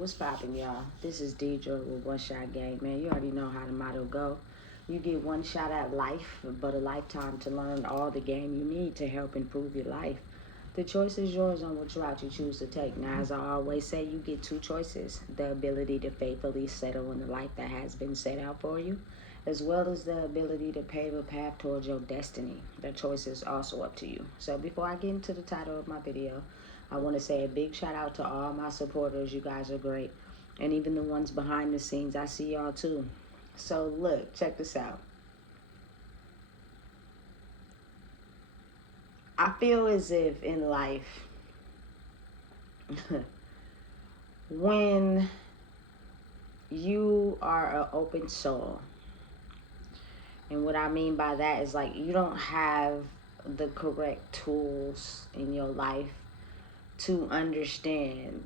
What's poppin', y'all? This is Deidre with One Shot Game, man. You already know how the motto go. You get one shot at life, but a lifetime to learn all the game you need to help improve your life. The choice is yours on which route you choose to take. Now, as I always say, you get two choices. The ability to faithfully settle in the life that has been set out for you, as well as the ability to pave a path towards your destiny. The choice is also up to you. So before I get into the title of my video, I want to say a big shout out to all my supporters. You guys are great. And even the ones behind the scenes, I see y'all too. So look, check this out. I feel as if in life, when you are an open soul, and what I mean by that is like you don't have the correct tools in your life to understand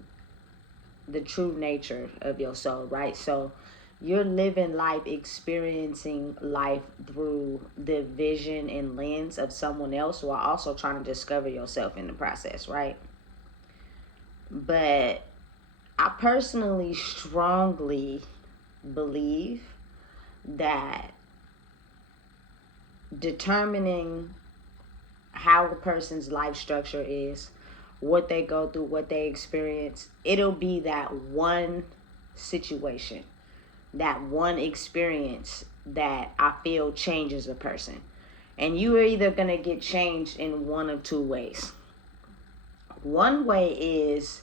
the true nature of your soul, right? So you're living life, experiencing life through the vision and lens of someone else while also trying to discover yourself in the process, right? But I personally strongly believe that determining how a person's life structure is, what they go through, what they experience, it'll be that one situation, that one experience that I feel changes a person. And you are either going to get changed in one of two ways. One way is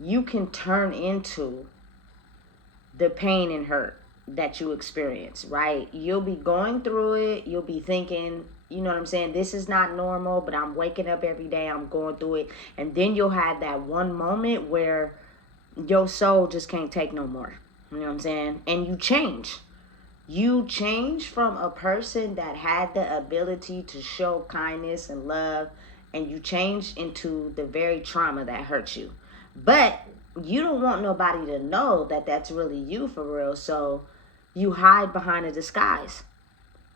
you can turn into the pain and hurt that you experience, right? You'll be going through it. You'll be thinking, you know what I'm saying? This is not normal, but I'm waking up every day. I'm going through it. And then you'll have that one moment where your soul just can't take no more. You know what I'm saying? And you change. You change from a person that had the ability to show kindness and love, and you change into the very trauma that hurt you. But you don't want nobody to know that that's really you for real. So you hide behind a disguise.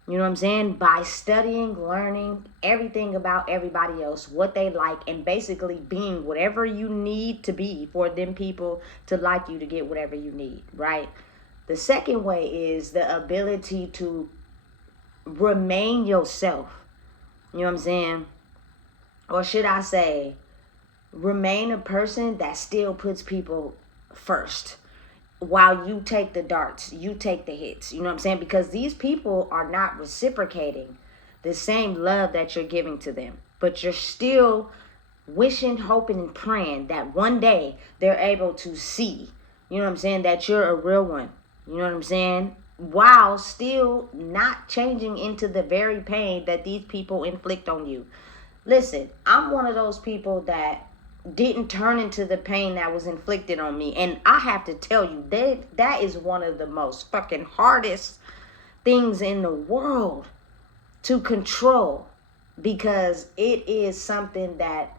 You know what I'm saying? By studying, learning everything about everybody else, what they like, and basically being whatever you need to be for them people to like you to get whatever you need, right? The second way is the ability to remain yourself. You know what I'm saying? Or should I say, remain a person that still puts people first. While you take the darts, you take the hits. You know what I'm saying? Because these people are not reciprocating the same love that you're giving to them. But you're still wishing, hoping, and praying that one day they're able to see, you know what I'm saying, that you're a real one. You know what I'm saying? While still not changing into the very pain that these people inflict on you. Listen, I'm one of those people that didn't turn into the pain that was inflicted on me. And I have to tell you, that is one of the most fucking hardest things in the world to control, because it is something that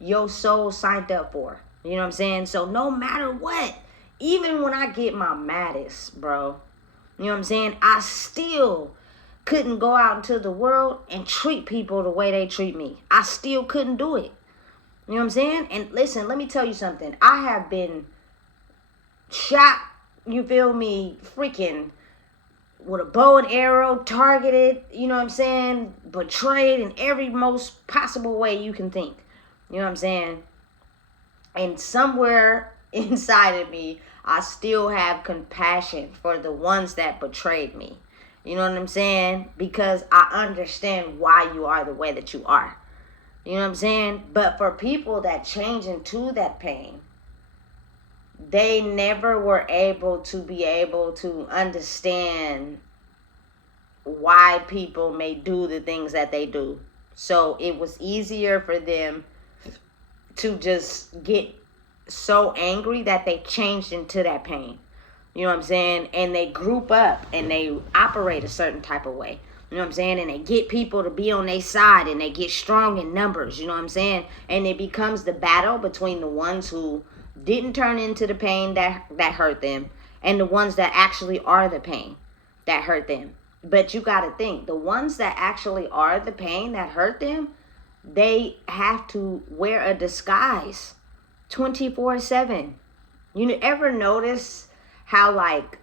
your soul signed up for. You know what I'm saying? So no matter what, even when I get my maddest, bro, you know what I'm saying, I still couldn't go out into the world and treat people the way they treat me. I still couldn't do it. You know what I'm saying? And listen, let me tell you something. I have been shot, you feel me, freaking with a bow and arrow, targeted, you know what I'm saying, betrayed in every most possible way you can think. You know what I'm saying? And somewhere inside of me, I still have compassion for the ones that betrayed me. You know what I'm saying? Because I understand why you are the way that you are. You know what I'm saying? But for people that change into that pain, they never were able to understand why people may do the things that they do. So it was easier for them to just get so angry that they changed into that pain. You know what I'm saying? And they group up and they operate a certain type of way. You know what I'm saying? And they get people to be on their side and they get strong in numbers. You know what I'm saying? And it becomes the battle between the ones who didn't turn into the pain that hurt them and the ones that actually are the pain that hurt them. But you got to think, the ones that actually are the pain that hurt them, they have to wear a disguise 24/7. You ever notice how, like,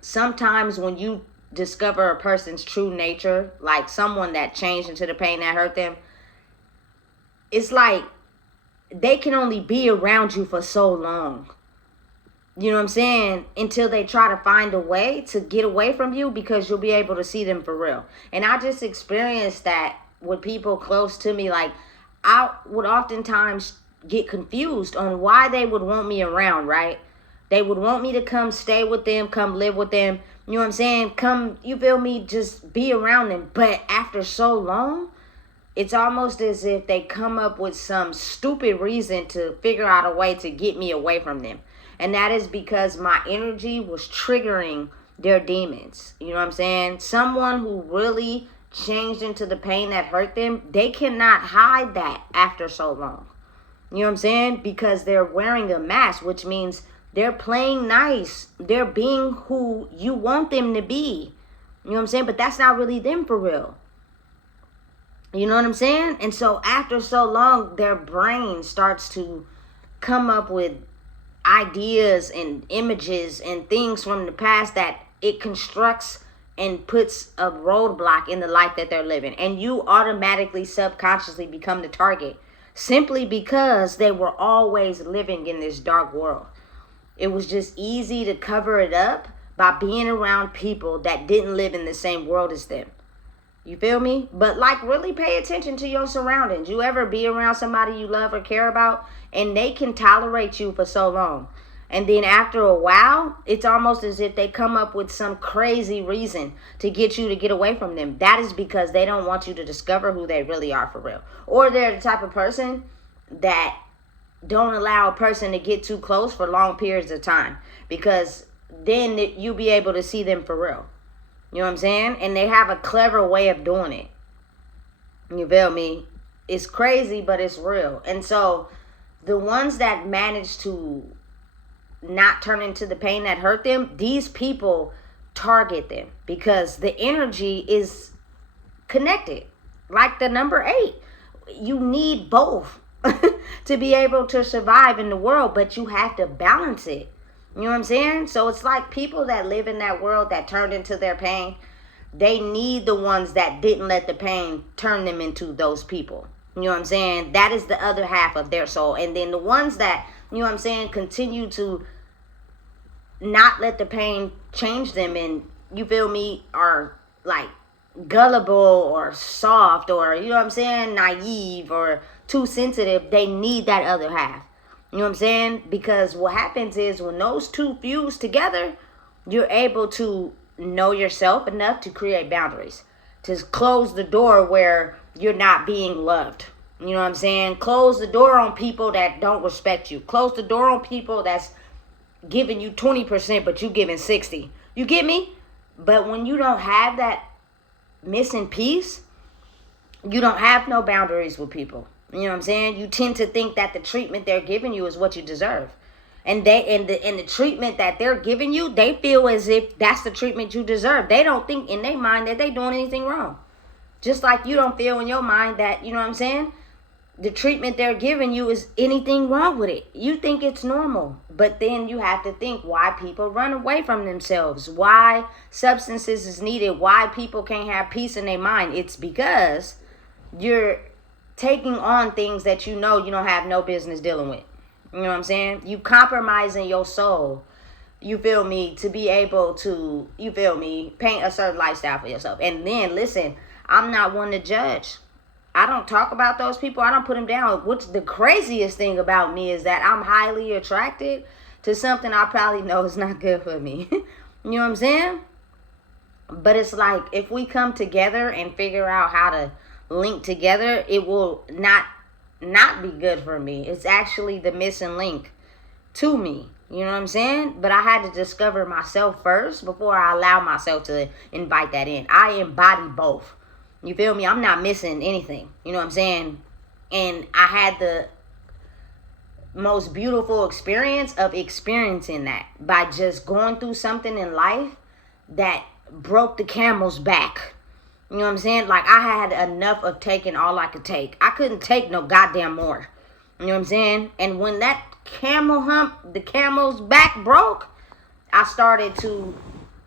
sometimes when you discover a person's true nature, like someone that changed into the pain that hurt them, it's like they can only be around you for so long. You know what I'm saying? Until they try to find a way to get away from you, because you'll be able to see them for real. And I just experienced that with people close to me. Like, I would oftentimes get confused on why they would want me around, right? They would want me to come stay with them, come live with them. You know what I'm saying? Come, you feel me? Just be around them. But after so long, it's almost as if they come up with some stupid reason to figure out a way to get me away from them. And that is because my energy was triggering their demons. You know what I'm saying? Someone who really changed into the pain that hurt them, they cannot hide that after so long. You know what I'm saying? Because they're wearing a mask, which means they're playing nice. They're being who you want them to be. You know what I'm saying? But that's not really them for real. You know what I'm saying? And so after so long, their brain starts to come up with ideas and images and things from the past that it constructs and puts a roadblock in the life that they're living. And you automatically, subconsciously become the target simply because they were always living in this dark world. It was just easy to cover it up by being around people that didn't live in the same world as them. You feel me? But like, really pay attention to your surroundings. You ever be around somebody you love or care about, and they can tolerate you for so long, and then after a while, it's almost as if they come up with some crazy reason to get you to get away from them. That is because they don't want you to discover who they really are for real. Or they're the type of person that don't allow a person to get too close for long periods of time, because then you'll be able to see them for real. You know what I'm saying? And they have a clever way of doing it. You feel me? It's crazy, but it's real. And so the ones that manage to not turn into the pain that hurt them, these people target them because the energy is connected. Like the number 8. You need both to be able to survive in the world, but you have to balance it. You know what I'm saying? So it's like people that live in that world that turned into their pain, they need the ones that didn't let the pain turn them into those people. You know what I'm saying? That is the other half of their soul. And then the ones that, you know what I'm saying, continue to not let the pain change them, and, you feel me, are like gullible or soft, or, you know what I'm saying, naive or too sensitive, they need that other half. You know what I'm saying? Because what happens is when those two fuse together, you're able to know yourself enough to create boundaries, to close the door where you're not being loved. You know what I'm saying? Close the door on people that don't respect you. Close the door on people that's giving you 20%, but you giving 60. You get me? But when you don't have that missing piece, you don't have no boundaries with people. You know what I'm saying? You tend to think that the treatment they're giving you is what you deserve. And the treatment that they're giving you, they feel as if that's the treatment you deserve. They don't think in their mind that they're doing anything wrong. Just like you don't feel in your mind that, you know what I'm saying, the treatment they're giving you is anything wrong with it. You think it's normal. But then you have to think why people run away from themselves, why substances is needed, why people can't have peace in their mind. It's because you're taking on things that you know you don't have no business dealing with. You know what I'm saying? You compromising your soul, you feel me, to be able to, you feel me, paint a certain lifestyle for yourself. And then, listen, I'm not one to judge. I don't talk about those people. I don't put them down. What's the craziest thing about me is that I'm highly attracted to something I probably know is not good for me. You know what I'm saying? But it's like, if we come together and figure out how to link together, it will not be good for me. It's actually the missing link to me. You know what I'm saying? But I had to discover myself first before I allow myself to invite that in. I embody both. You feel me? I'm not missing anything. You know what I'm saying? And I had the most beautiful experience of experiencing that by just going through something in life that broke the camel's back. You know what I'm saying? Like, I had enough of taking all I could take. I couldn't take no goddamn more. You know what I'm saying? And when that the camel's back broke, I started to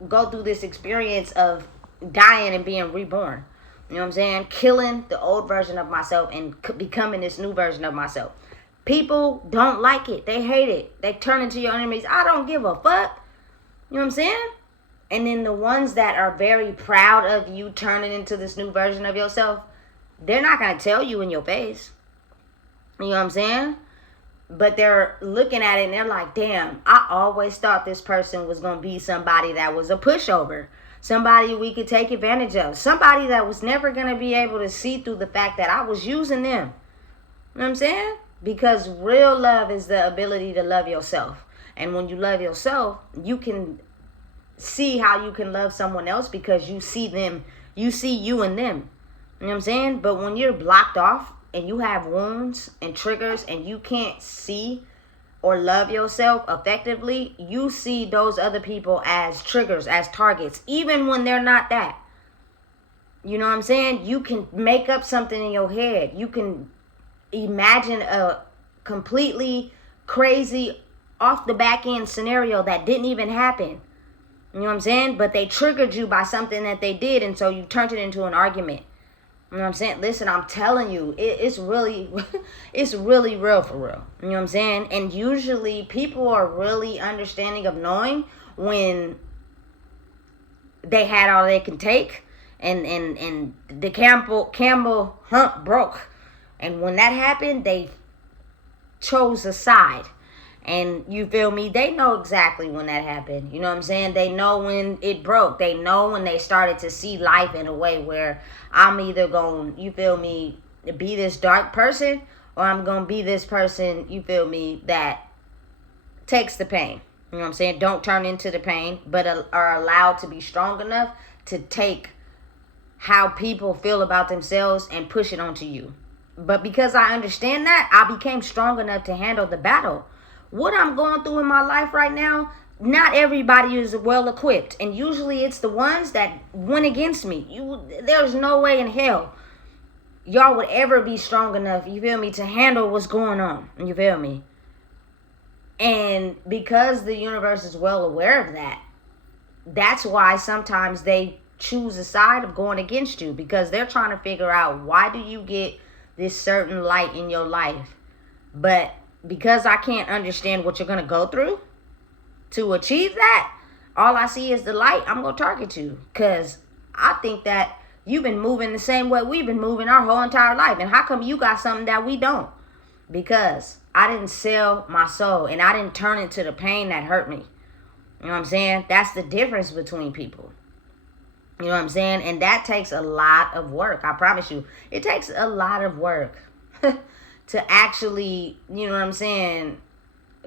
go through this experience of dying and being reborn. You know what I'm saying? Killing the old version of myself and becoming this new version of myself. People don't like it. They hate it. They turn into your enemies. I don't give a fuck. You know what I'm saying? And then the ones that are very proud of you turning into this new version of yourself, they're not going to tell you in your face. You know what I'm saying? But they're looking at it and they're like, damn, I always thought this person was going to be somebody that was a pushover. Somebody we could take advantage of. Somebody that was never going to be able to see through the fact that I was using them. You know what I'm saying? Because real love is the ability to love yourself. And when you love yourself, you can see how you can love someone else because you see them. You see you and them. You know what I'm saying? But when you're blocked off and you have wounds and triggers and you can't see or love yourself effectively, you see those other people as triggers, as targets, even when they're not that. You know what I'm saying? You can make up something in your head. You can imagine a completely crazy off the back end scenario that didn't even happen. You know what I'm saying? But they triggered you by something that they did, and so you turned it into an argument. You know what I'm saying? Listen, I'm telling you, it's really, it's really real for real. You know what I'm saying? And usually people are really understanding of knowing when they had all they can take and the Campbell hump broke. And when that happened, they chose a side. And you feel me? They know exactly when that happened. You know what I'm saying? They know when it broke. They know when they started to see life in a way where I'm either going, you feel me, be this dark person, or I'm going to be this person, you feel me, that takes the pain. You know what I'm saying? Don't turn into the pain, but are allowed to be strong enough to take how people feel about themselves and push it onto you. But because I understand that, I became strong enough to handle the battle. What I'm going through in my life right now, not everybody is well equipped. And usually it's the ones that went against me. There's no way in hell y'all would ever be strong enough, you feel me, to handle what's going on. You feel me? And because the universe is well aware of that, that's why sometimes they choose a side of going against you. Because they're trying to figure out, why do you get this certain light in your life? But because I can't understand what you're going to go through to achieve that, all I see is the light, I'm going to target you. Because I think that you've been moving the same way we've been moving our whole entire life. And how come you got something that we don't? Because I didn't sell my soul and I didn't turn it to the pain that hurt me. You know what I'm saying? That's the difference between people. You know what I'm saying? And that takes a lot of work. I promise you. It takes a lot of work to actually, you know what I'm saying,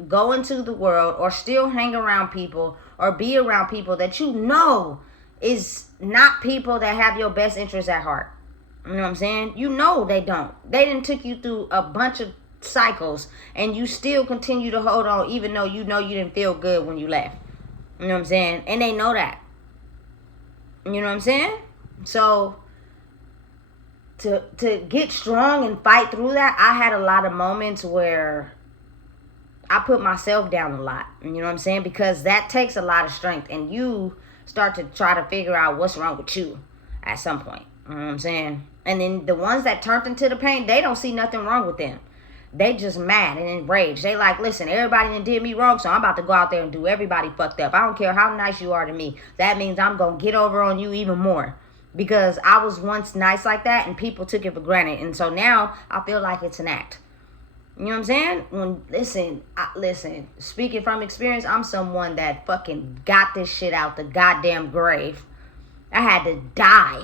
go into the world or still hang around people or be around people that you know is not people that have your best interests at heart. You know what I'm saying? You know they don't. They didn't took you through a bunch of cycles and you still continue to hold on even though you know you didn't feel good when you left. You know what I'm saying? And they know that. You know what I'm saying? So to get strong and fight through that, I had a lot of moments where I put myself down a lot. You know what I'm saying? Because that takes a lot of strength. And you start to try to figure out what's wrong with you at some point. You know what I'm saying? And then the ones that turned into the pain, they don't see nothing wrong with them. They just mad and enraged. They like, listen, everybody done did me wrong, so I'm about to go out there and do everybody fucked up. I don't care how nice you are to me. That means I'm going to get over on you even more. Because I was once nice like that and people took it for granted. And so now I feel like it's an act. You know what I'm saying? Listen, speaking from experience, I'm someone that fucking got this shit out the goddamn grave. I had to die.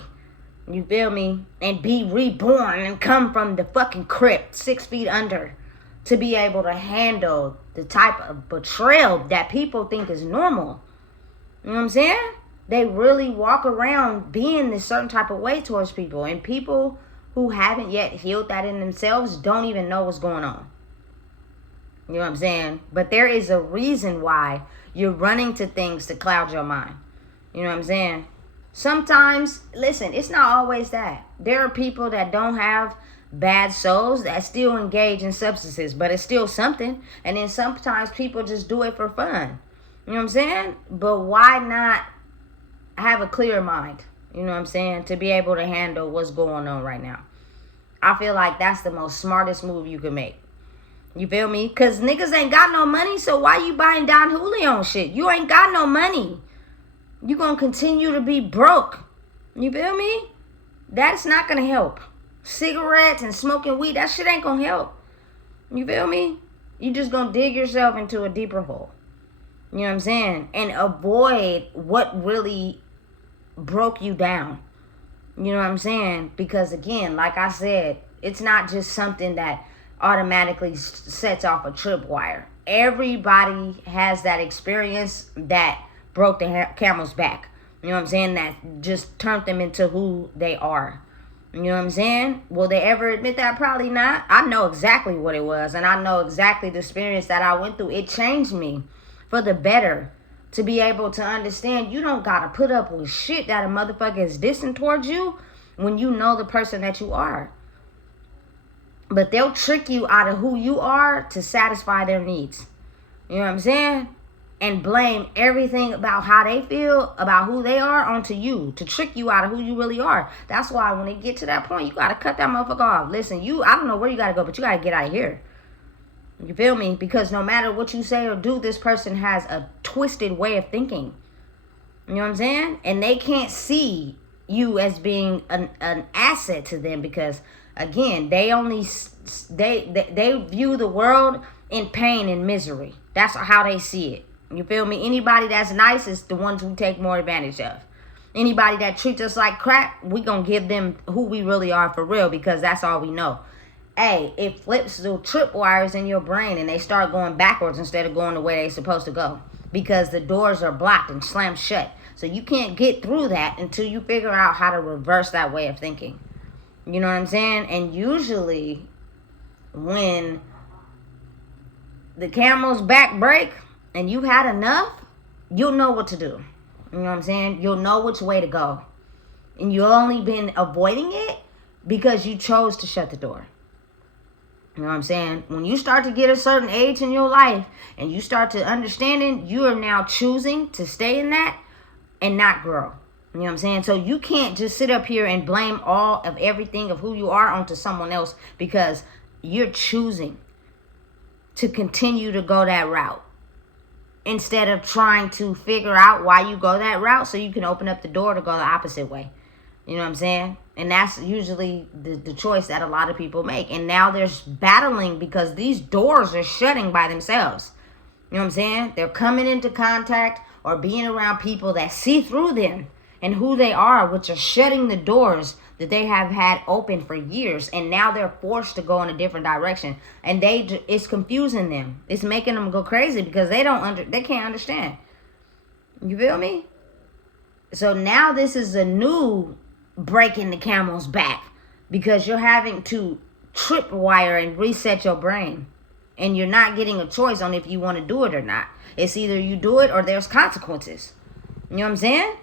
You feel me? And be reborn and come from the fucking crypt 6 feet under to be able to handle the type of betrayal that people think is normal. You know what I'm saying? They really walk around being this certain type of way towards people. And people who haven't yet healed that in themselves don't even know what's going on. You know what I'm saying? But there is a reason why you're running to things to cloud your mind. You know what I'm saying? Sometimes, listen, it's not always that. There are people that don't have bad souls that still engage in substances, but it's still something. And then sometimes people just do it for fun. You know what I'm saying? But why not have a clear mind? You know what I'm saying? To be able to handle what's going on right now. I feel like that's the most smartest move you can make. You feel me? Because niggas ain't got no money, so why you buying Don Julio shit? You ain't got no money. You gonna continue to be broke. You feel me? That's not gonna help. Cigarettes and smoking weed, that shit ain't gonna help. You feel me? You just gonna dig yourself into a deeper hole. You know what I'm saying? And avoid what really broke you down. You know what I'm saying? Because again, like I said, it's not just something that automatically sets off a tripwire. Everybody has that experience that broke the camel's back. You know what I'm saying? That just turned them into who they are. You know what I'm saying? Will they ever admit that? Probably not. I know exactly what it was, and I know exactly the experience that I went through. It changed me for the better. To be able to understand you don't gotta put up with shit that a motherfucker is dissing towards you when you know the person that you are. But they'll trick you out of who you are to satisfy their needs. You know what I'm saying? And blame everything about how they feel, about who they are, onto you. To trick you out of who you really are. That's why when they get to that point, you gotta cut that motherfucker off. Listen, I don't know where you gotta go, but you gotta get out of here. You feel me? Because no matter what you say or do, this person has a twisted way of thinking. You know what I'm saying? And they can't see you as being an asset to them because, again, they view the world in pain and misery. That's how they see it. You feel me? Anybody that's nice is the ones we take more advantage of. Anybody that treats us like crap, we gonna give them who we really are for real because that's all we know. Hey, it flips the tripwires in your brain and they start going backwards instead of going the way they're supposed to go. Because the doors are blocked and slammed shut. So you can't get through that until you figure out how to reverse that way of thinking. You know what I'm saying? And usually when the camel's back break and you've had enough, you'll know what to do. You know what I'm saying? You'll know which way to go. And you've only been avoiding it because you chose to shut the door. You know what I'm saying? When you start to get a certain age in your life and you start to understanding, you are now choosing to stay in that and not grow. You know what I'm saying? So you can't just sit up here and blame all of everything of who you are onto someone else because you're choosing to continue to go that route instead of trying to figure out why you go that route so you can open up the door to go the opposite way. You know what I'm saying? And that's usually the choice that a lot of people make. And now there's battling because these doors are shutting by themselves. You know what I'm saying? They're coming into contact or being around people that see through them and who they are, which are shutting the doors that they have had open for years. And now they're forced to go in a different direction. And it's confusing them. It's making them go crazy because they can't understand. You feel me? So now this is a new breaking the camel's back because you're having to tripwire and reset your brain and you're not getting a choice on if you want to do it or not. It's either you do it or there's consequences. You know what I'm saying?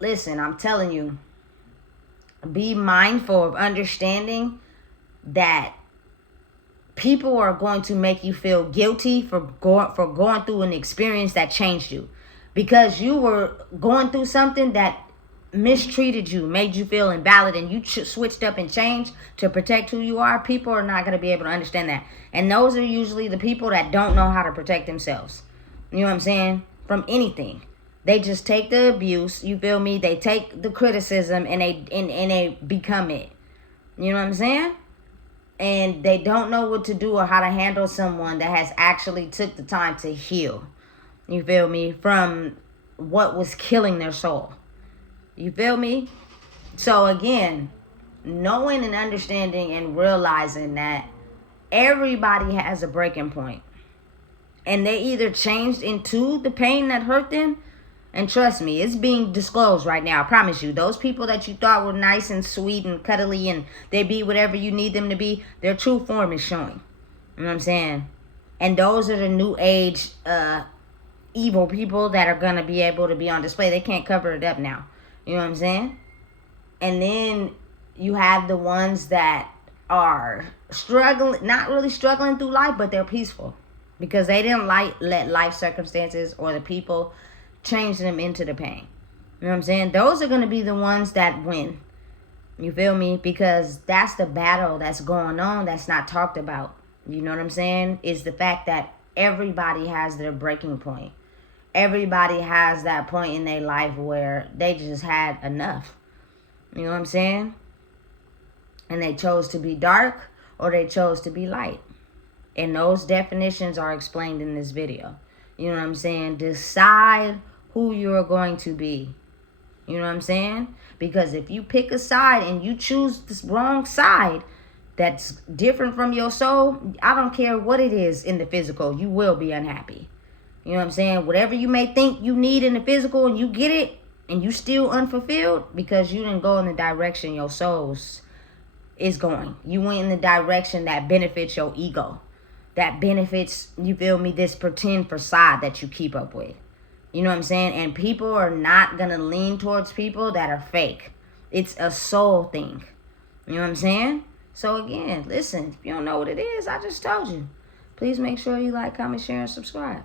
Listen, I'm telling you, be mindful of understanding that people are going to make you feel guilty for going through an experience that changed you because you were going through something that mistreated you, made you feel invalid, and you switched up and changed to protect who you are. People are not going to be able to understand that. And those are usually the people that don't know how to protect themselves. You know what I'm saying? From anything. They just take the abuse, you feel me? They take the criticism and they become it. You know what I'm saying? And they don't know what to do or how to handle someone that has actually took the time to heal. You feel me? From what was killing their soul. You feel me? So again, knowing and understanding and realizing that everybody has a breaking point. And they either changed into the pain that hurt them. And trust me, it's being disclosed right now. I promise you. Those people that you thought were nice and sweet and cuddly and they be whatever you need them to be, their true form is showing. You know what I'm saying? And those are the new age evil people that are going to be able to be on display. They can't cover it up now. You know what I'm saying? And then you have the ones that are struggling, not really struggling through life, but they're peaceful because they didn't let life circumstances or the people change them into the pain. You know what I'm saying? Those are going to be the ones that win. You feel me? Because that's the battle that's going on that's not talked about. You know what I'm saying? Is the fact that everybody has their breaking point. Everybody has that point in their life where they just had enough. You know what I'm saying? And they chose to be dark or they chose to be light. And those definitions are explained in this video. You know what I'm saying? Decide who you're going to be. You know what I'm saying? Because if you pick a side and you choose this wrong side that's different from your soul, I don't care what it is in the physical, you will be unhappy. You know what I'm saying? Whatever you may think you need in the physical and you get it and you still unfulfilled because you didn't go in the direction your soul's is going. You went in the direction that benefits your ego. That benefits, you feel me, this pretend facade that you keep up with. You know what I'm saying? And people are not going to lean towards people that are fake. It's a soul thing. You know what I'm saying? So again, listen, if you don't know what it is, I just told you. Please make sure you like, comment, share, and subscribe.